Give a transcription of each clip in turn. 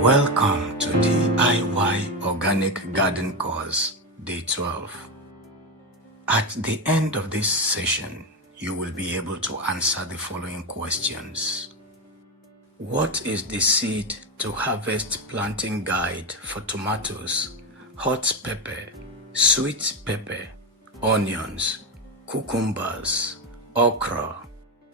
Welcome to DIY Organic Garden Course, Day 12. At the end of this session, you will be able to answer the following questions. What is the seed to harvest planting guide for tomatoes, hot pepper, sweet pepper, onions, cucumbers, okra,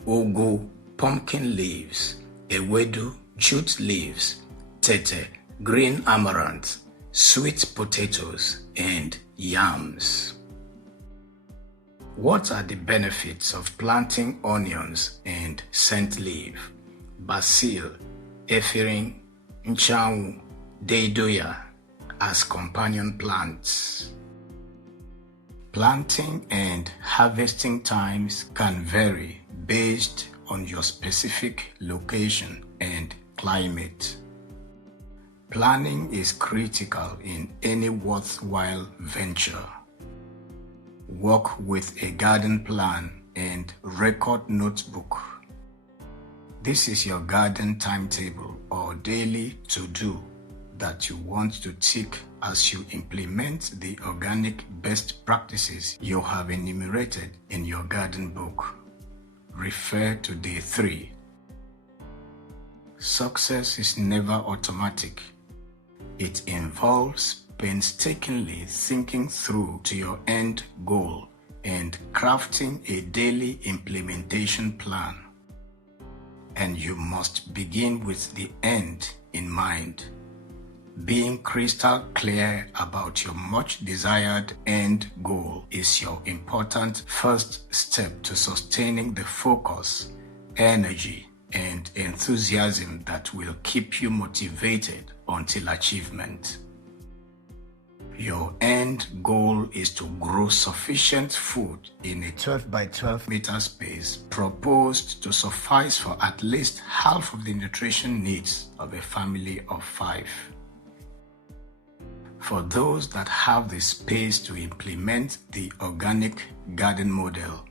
Ugwu, pumpkin leaves, Ewedu, jute leaves, Tete, green amaranth, sweet potatoes, and yams? What are the benefits of planting onions and scent leaf, basil, efirin, nchawu, deidoya as companion plants? Planting and harvesting times can vary based on your specific location and climate. Planning is critical in any worthwhile venture. Work with a garden plan and record notebook. This is your garden timetable or daily to-do that you want to tick as you implement the organic best practices you have enumerated in your garden book. Refer to Day 3. Success is never automatic. It involves painstakingly thinking through to your end goal and crafting a daily implementation plan. And you must begin with the end in mind. Being crystal clear about your much desired end goal is your important first step to sustaining the focus, energy, and enthusiasm that will keep you motivated until achievement. Your end goal is to grow sufficient food in a 12 by 12 meter space proposed to suffice for at least half of the nutrition needs of a family of 5. For those that have the space to implement the organic garden model,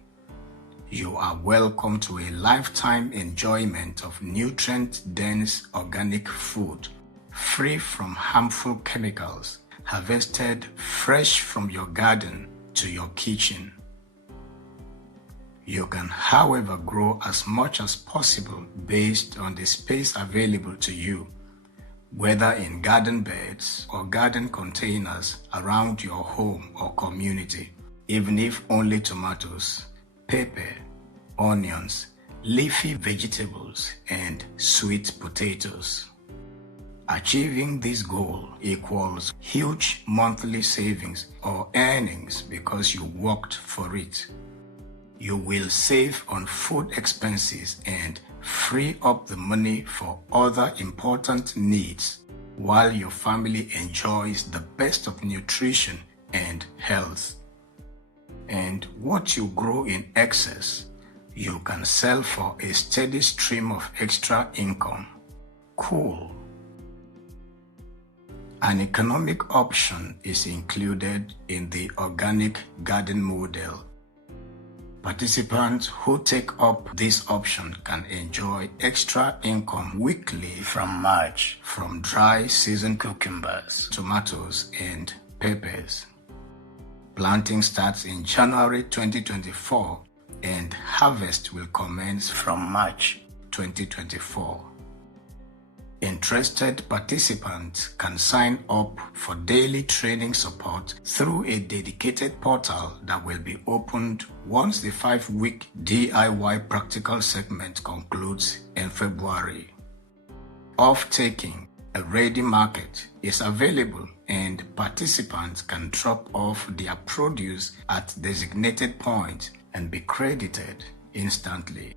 you are welcome to a lifetime enjoyment of nutrient-dense organic food, free from harmful chemicals, harvested fresh from your garden to your kitchen. You can, however, grow as much as possible based on the space available to you, whether in garden beds or garden containers around your home or community, even if only tomatoes, pepper, onions, leafy vegetables, and sweet potatoes. Achieving this goal equals huge monthly savings or earnings because you worked for it. You will save on food expenses and free up the money for other important needs while your family enjoys the best of nutrition and health. And what you grow in excess, you can sell for a steady stream of extra income. Cool. An economic option is included in the organic garden model. Participants who take up this option can enjoy extra income weekly from March from dry season cucumbers, tomatoes, and peppers. Planting starts in January 2024 and harvest will commence from March 2024. Interested participants can sign up for daily training support through a dedicated portal that will be opened once the 5-week DIY practical segment concludes in February. Off-taking, a ready market, is available and participants can drop off their produce at designated points and be credited instantly.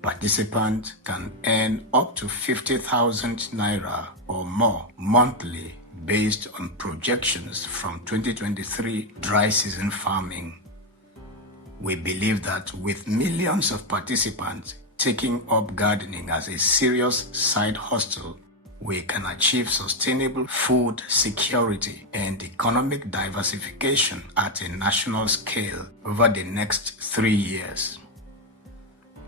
Participants can earn up to 50,000 naira or more monthly based on projections from 2023 dry season farming. We believe that with millions of participants taking up gardening as a serious side hustle, we can achieve sustainable food security and economic diversification at a national scale over the next 3 years.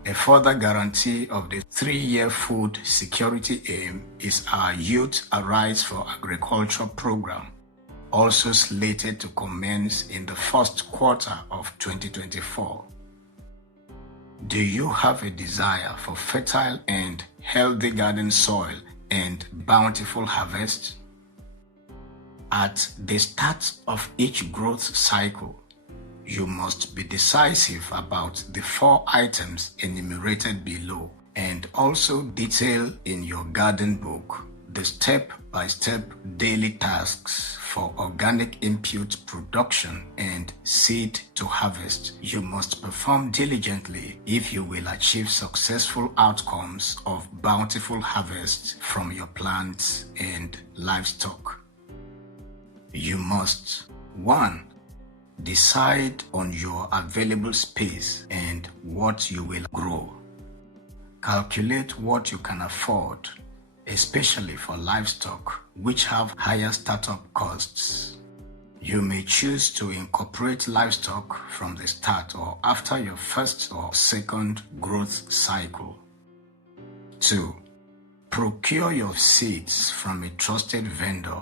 A further guarantee of the 3-year food security aim is our Youth Arise for Agriculture program, also slated to commence in the first quarter of 2024. Do you have a desire for fertile and healthy garden soil and bountiful harvest? At the start of each growth cycle, you must be decisive about the 4 items enumerated below and also detail in your garden book the step-by-step daily tasks for organic input production and seed to harvest you must perform diligently if you will achieve successful outcomes of bountiful harvest from your plants and livestock. You must 1. Decide on your available space and what you will grow. Calculate what you can afford, especially for livestock, which have higher startup costs. You may choose to incorporate livestock from the start or after your first or second growth cycle. 2. Procure your seeds from a trusted vendor.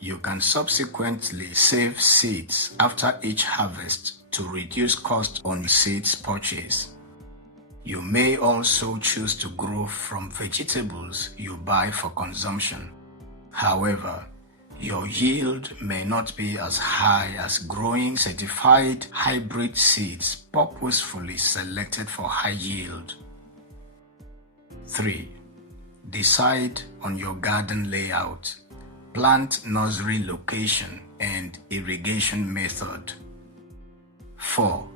You can subsequently save seeds after each harvest to reduce cost on seeds purchase. You may also choose to grow from vegetables you buy for consumption. However, your yield may not be as high as growing certified hybrid seeds purposefully selected for high yield. 3. Decide on your garden layout, plant nursery location, and irrigation method. 4.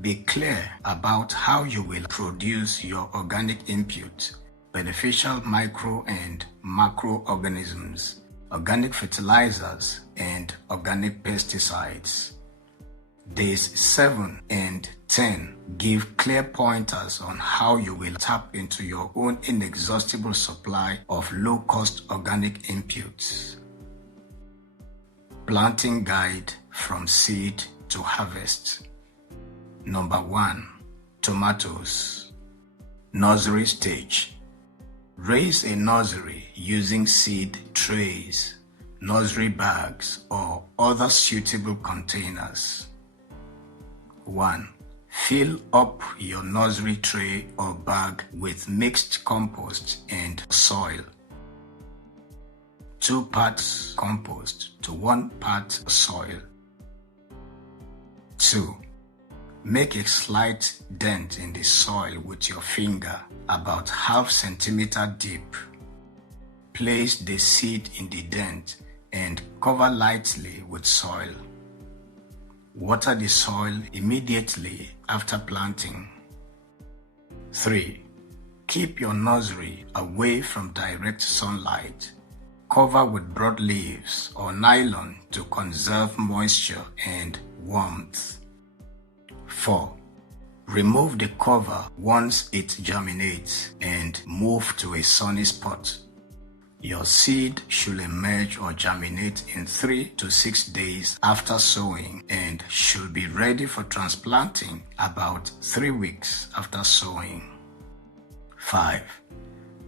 Be clear about how you will produce your organic input, beneficial micro and macroorganisms, organic fertilizers, and organic pesticides. Days 7 and 10 give clear pointers on how you will tap into your own inexhaustible supply of low-cost organic inputs. Planting guide from seed to harvest. Number 1. Tomatoes. Nursery stage. Raise a nursery using seed trays, nursery bags, or other suitable containers. 1. Fill up your nursery tray or bag with mixed compost and soil. 2 parts compost to 1 part soil. 2. Make a slight dent in the soil with your finger, about ½ centimeter deep. Place the seed in the dent and cover lightly with soil. Water the soil immediately after planting. 3. Keep your nursery away from direct sunlight. Cover with broad leaves or nylon to conserve moisture and warmth. 4. Remove the cover once it germinates and move to a sunny spot. Your seed should emerge or germinate in 3 to 6 days after sowing and should be ready for transplanting about 3 weeks after sowing. 5.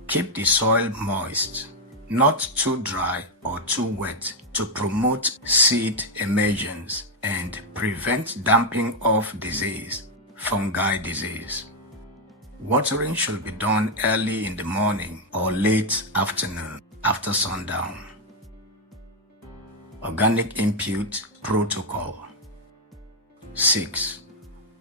Keep the soil moist, not too dry or too wet, to promote seed emergence and prevent damping of disease, fungi disease. Watering should be done early in the morning or late afternoon after sundown. Organic input protocol. 6.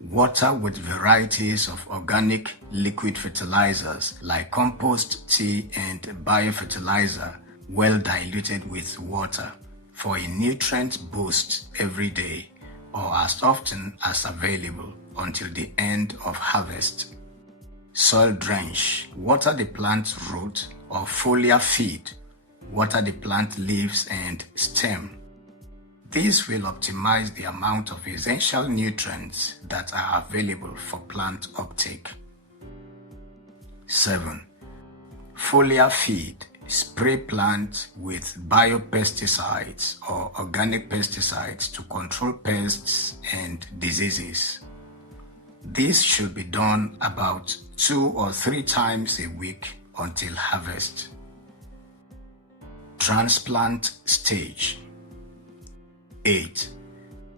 Water with varieties of organic liquid fertilizers like compost, tea, and biofertilizer well diluted with water for a nutrient boost every day or as often as available until the end of harvest. Soil drench. Water the plant root or foliar feed. Water the plant leaves and stem. This will optimize the amount of essential nutrients that are available for plant uptake. 7. Foliar feed. Spray plants with biopesticides or organic pesticides to control pests and diseases. This should be done about 2 or 3 times a week until harvest. Transplant stage. 8.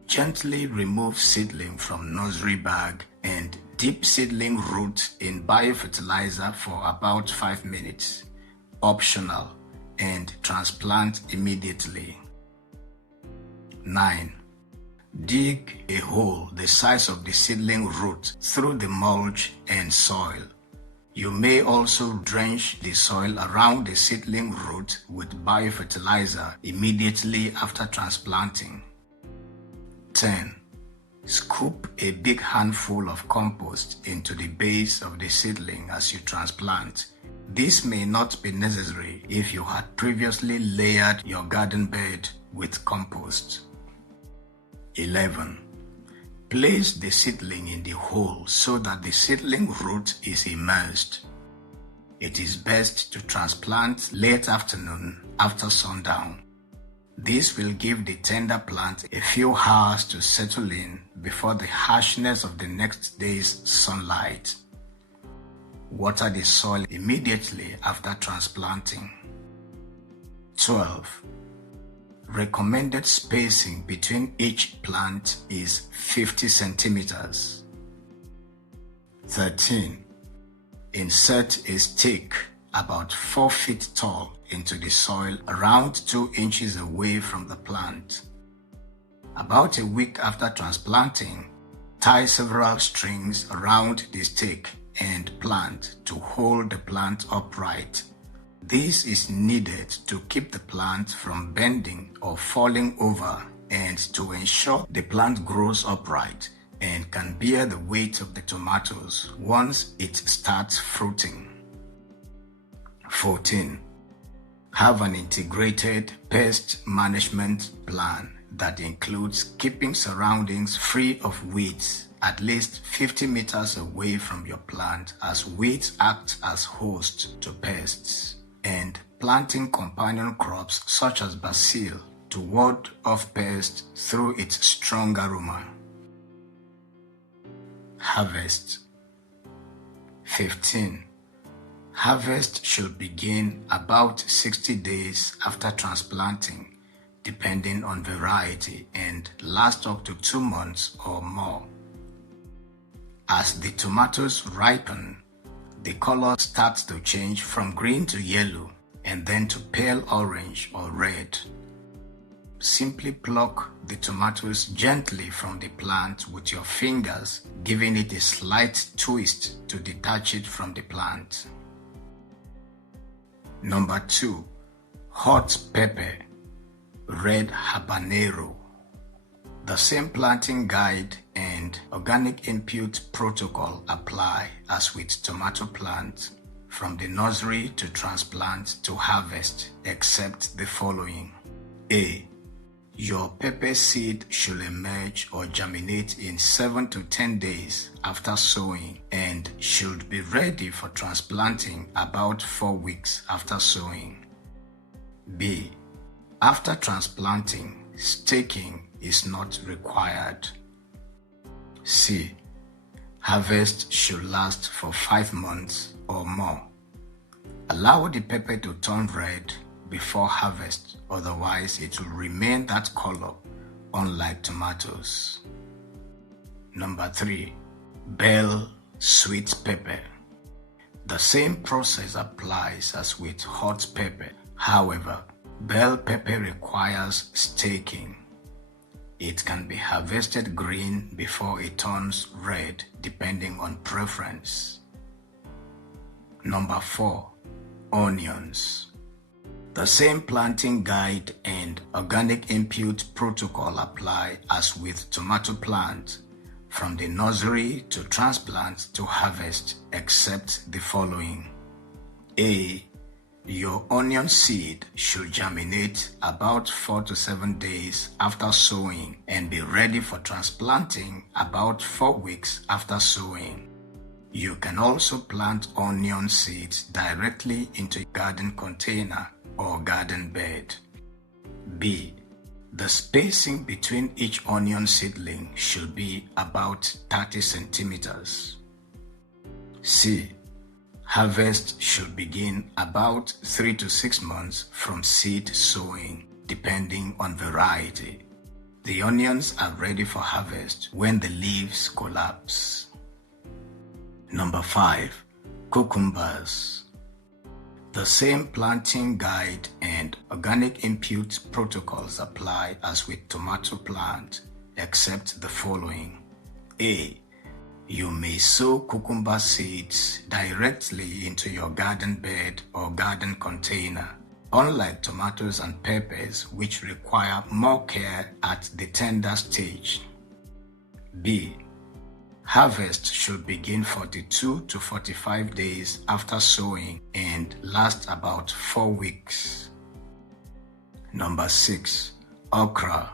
Gently remove seedling from nursery bag and dip seedling root in biofertilizer for about 5 minutes. Optional, and transplant immediately. 9. Dig a hole the size of the seedling root through the mulch and soil. You may also drench the soil around the seedling root with biofertilizer immediately after transplanting. 10. Scoop a big handful of compost into the base of the seedling as you transplant. This may not be necessary if you had previously layered your garden bed with compost. 11. Place the seedling in the hole so that the seedling root is immersed. It is best to transplant late afternoon after sundown. This will give the tender plant a few hours to settle in before the harshness of the next day's sunlight. Water the soil immediately after transplanting. 12. Recommended spacing between each plant is 50 centimeters. 13. Insert a stick about 4 feet tall into the soil around 2 inches away from the plant. About a week after transplanting, tie several strings around the stick and plant to hold the plant upright. This is needed to keep the plant from bending or falling over and to ensure the plant grows upright and can bear the weight of the tomatoes once it starts fruiting. 14. Have an integrated pest management plan that includes keeping surroundings free of weeds at least 50 meters away from your plant, as weeds act as hosts to pests, and planting companion crops such as basil to ward off pests through its strong aroma. Harvest. 15. Harvest should begin about 60 days after transplanting, depending on variety, and last up to 2 months or more. As the tomatoes ripen, the color starts to change from green to yellow and then to pale orange or red. Simply pluck the tomatoes gently from the plant with your fingers, giving it a slight twist to detach it from the plant. Number 2. Hot pepper, red habanero. The same planting guide and organic input protocol apply as with tomato plants from the nursery to transplant to harvest, except the following. A. Your pepper seed should emerge or germinate in 7 to 10 days after sowing and should be ready for transplanting about 4 weeks after sowing. B. After transplanting, staking is not required. C. Harvest should last for 5 months or more. Allow the pepper to turn red before harvest, otherwise it will remain that color, unlike tomatoes. Number 3. Bell sweet pepper. The same process applies as with hot pepper. However, bell pepper requires staking. It can be harvested green before it turns red, depending on preference. Number 4. Onions. The same planting guide and organic input protocol apply as with tomato plant, from the nursery to transplant to harvest, except the following. A. Your onion seed should germinate about 4 to 7 days after sowing and be ready for transplanting about 4 weeks after sowing. You can also plant onion seeds directly into a garden container or garden bed. B. The spacing between each onion seedling should be about 30 centimeters. C. Harvest should begin about 3 to 6 months from seed sowing, depending on variety. The onions are ready for harvest when the leaves collapse. Number 5. Cucumbers. The same planting guide and organic input protocols apply as with tomato plant, except the following. A. You may sow cucumber seeds directly into your garden bed or garden container, unlike tomatoes and peppers, which require more care at the tender stage. B. Harvest should begin 42 to 45 days after sowing and last about 4 weeks. Number 6. Okra.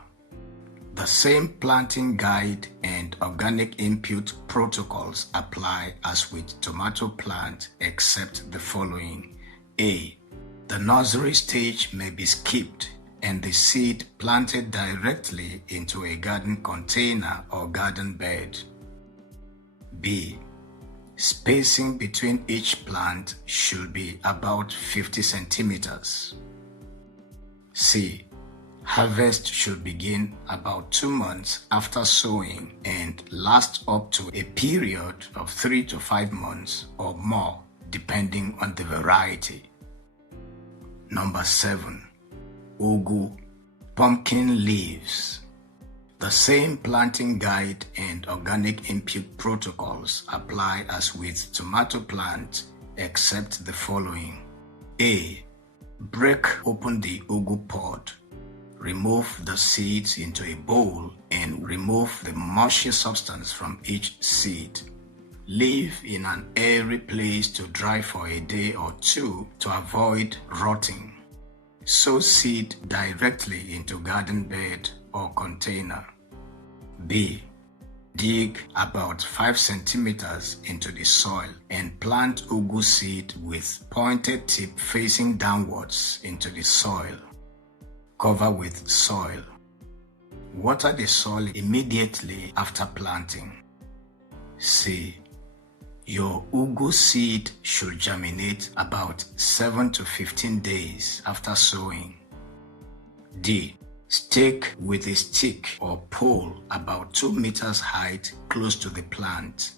The same planting guide and organic input protocols apply as with tomato plant, except the following. A. The nursery stage may be skipped and the seed planted directly into a garden container or garden bed. B. Spacing between each plant should be about 50 centimeters. C. Harvest should begin about 2 months after sowing and last up to a period of 3 to 5 months or more, depending on the variety. Number 7. Ugwu, pumpkin leaves. The same planting guide and organic input protocols apply as with tomato plant, except the following. A. Break open the ugwu pod. Remove the seeds into a bowl and remove the mushy substance from each seed. Leave in an airy place to dry for a day or 2 to avoid rotting. Sow seed directly into garden bed or container. B. Dig about 5 centimeters into the soil and plant ugwu seed with pointed tip facing downwards into the soil. Cover with soil. Water the soil immediately after planting. C. Your ugwu seed should germinate about 7 to 15 days after sowing. D. Stake with a stick or pole about 2 meters height close to the plant.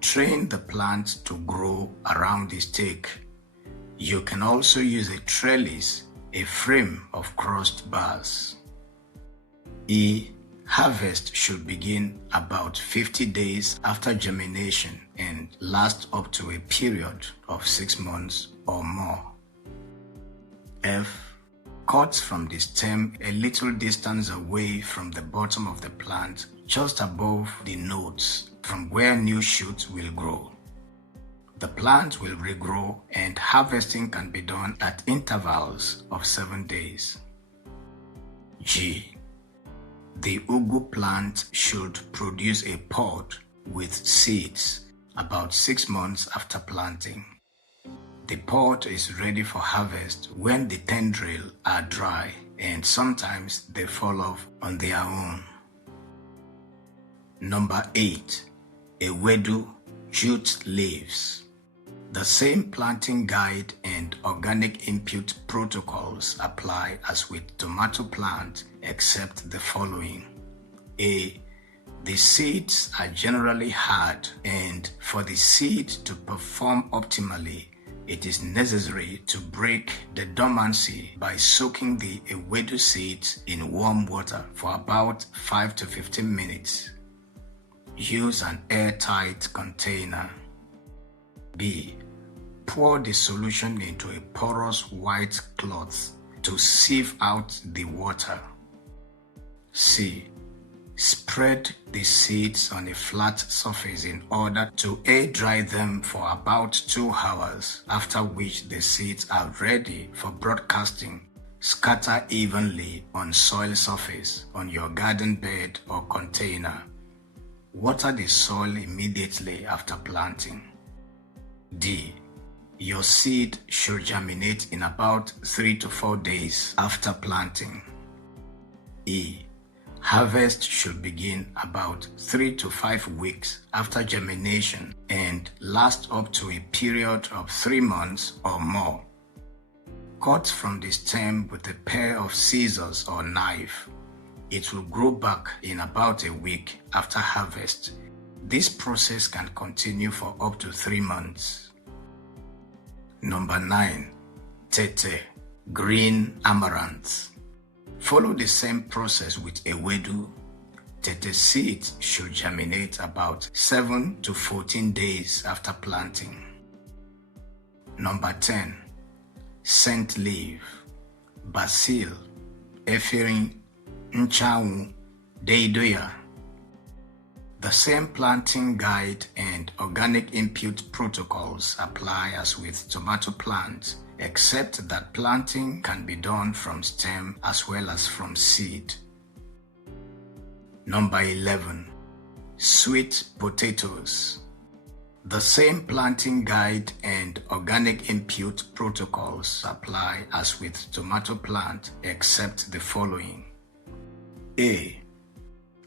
Train the plant to grow around the stake. You can also use a trellis, a frame of crossed bars. E. Harvest should begin about 50 days after germination and last up to a period of 6 months or more. F. Cut from the stem a little distance away from the bottom of the plant, just above the nodes, from where new shoots will grow. The plant will regrow and harvesting can be done at intervals of 7 days. G. The ugwu plant should produce a pod with seeds about 6 months after planting. The pod is ready for harvest when the tendrils are dry and sometimes they fall off on their own. Number 8. Ewedu, jute leaves. The same planting guide and organic input protocols apply as with tomato plant, except the following. A. The seeds are generally hard, and for the seed to perform optimally, it is necessary to break the dormancy by soaking the Ewedu seeds in warm water for about 5 to 15 minutes. Use an airtight container. B. Pour the solution into a porous white cloth to sieve out the water. C. Spread the seeds on a flat surface in order to air dry them for about 2 hours, after which the seeds are ready for broadcasting. Scatter evenly on soil surface on your garden bed or container. Water the soil immediately after planting. D. Your seed should germinate in about 3 to 4 days after planting. E. Harvest should begin about 3 to 5 weeks after germination and last up to a period of 3 months or more. Cut from the stem with a pair of scissors or knife. It will grow back in about a week after harvest. This process can continue for up to 3 months. Number 9. Tete, green amaranth. Follow the same process with Ewedu. Tete seeds should germinate about 7 to 14 days after planting. Number 10. Scent leaf, basil, efirin, nchawu, deidoya. The same planting guide and organic input protocols apply as with tomato plants, except that planting can be done from stem as well as from seed. Number 11. Sweet potatoes. The same planting guide and organic input protocols apply as with tomato plant, except the following. A.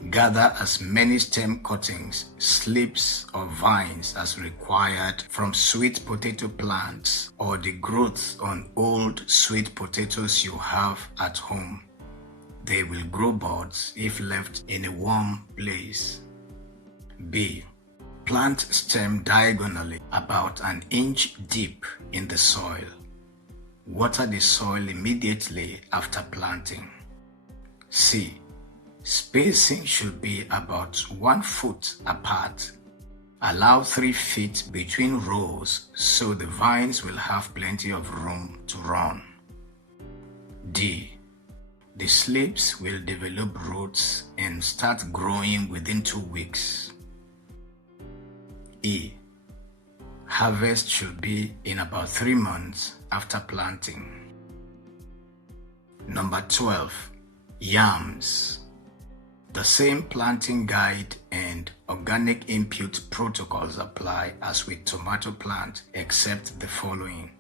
Gather as many stem cuttings, slips, or vines as required from sweet potato plants or the growth on old sweet potatoes you have at home. They will grow buds if left in a warm place. B. Plant stem diagonally about an inch deep in the soil. Water the soil immediately after planting. C. Spacing should be about 1 foot apart. Allow 3 feet between rows so the vines will have plenty of room to run. D. The slips will develop roots and start growing within 2 weeks. E. Harvest should be in about 3 months after planting. Number 12. Yams. The same planting guide and organic input protocols apply as with tomato plant, except the following.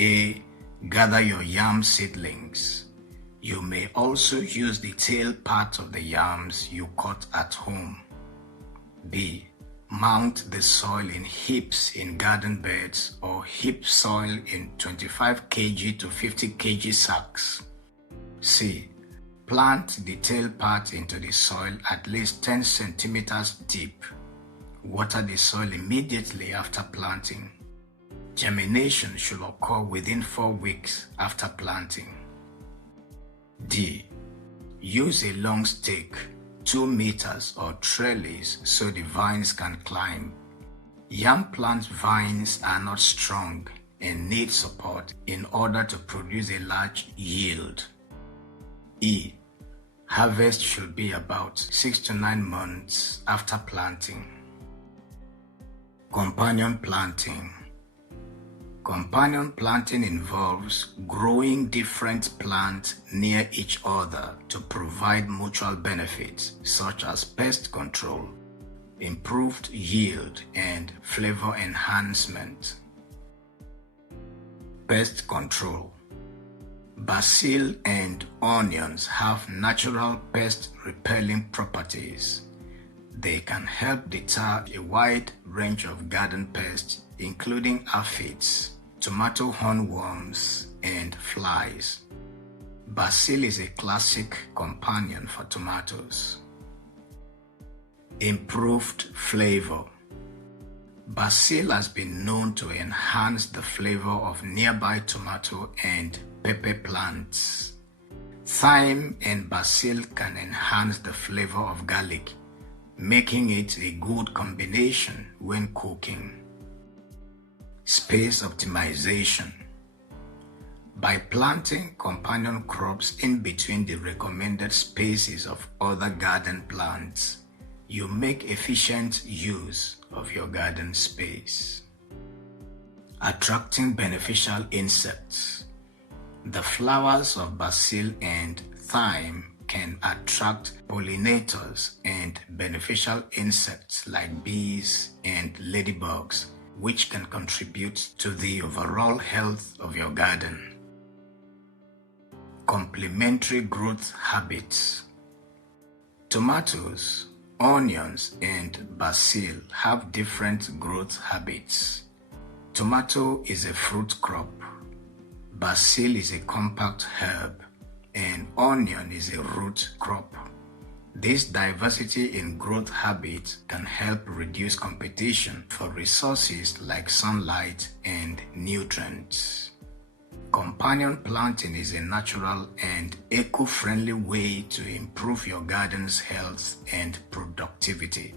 A. Gather your yam seedlings. You may also use the tail part of the yams you cut at home. B. Mount the soil in heaps in garden beds or heap soil in 25 kg to 50 kg sacks. C. Plant the tail part into the soil at least 10 centimeters deep. Water the soil immediately after planting. Germination should occur within 4 weeks after planting. D. Use a long stake, 2 meters or trellis so the vines can climb. Yam plant vines are not strong and need support in order to produce a large yield. E. Harvest should be about 6 to 9 months after planting. Companion planting. Companion planting involves growing different plants near each other to provide mutual benefits such as pest control, improved yield, and flavor enhancement. Pest control. Basil and onions have natural pest-repelling properties. They can help deter a wide range of garden pests, including aphids, tomato hornworms, and flies. Basil is a classic companion for tomatoes. Improved flavor. Basil has been known to enhance the flavor of nearby tomato and pepper plants. Thyme and basil can enhance the flavor of garlic, making it a good combination when cooking. Space optimization. By planting companion crops in between the recommended spaces of other garden plants, you make efficient use of your garden space. Attracting beneficial insects. The flowers of basil and thyme can attract pollinators and beneficial insects like bees and ladybugs, which can contribute to the overall health of your garden. Complementary growth habits. Tomatoes, onions, and basil have different growth habits. Tomato is a fruit crop, basil is a compact herb, and onion is a root crop. This diversity in growth habits can help reduce competition for resources like sunlight and nutrients. Companion planting is a natural and eco-friendly way to improve your garden's health and productivity.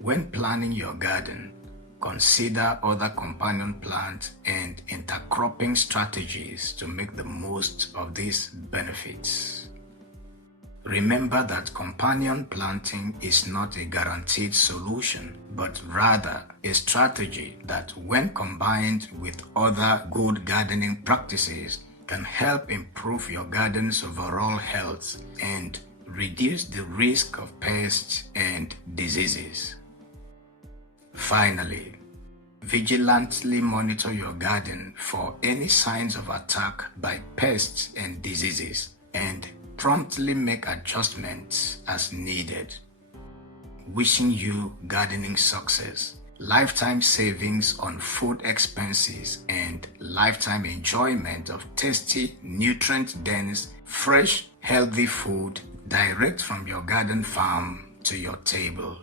When planning your garden, consider other companion plants and intercropping strategies to make the most of these benefits. Remember that companion planting is not a guaranteed solution, but rather a strategy that, when combined with other good gardening practices, can help improve your garden's overall health and reduce the risk of pests and diseases. Finally, vigilantly monitor your garden for any signs of attack by pests and diseases, and promptly make adjustments as needed. Wishing you gardening success, lifetime savings on food expenses, and lifetime enjoyment of tasty, nutrient-dense, fresh, healthy food direct from your garden farm to your table.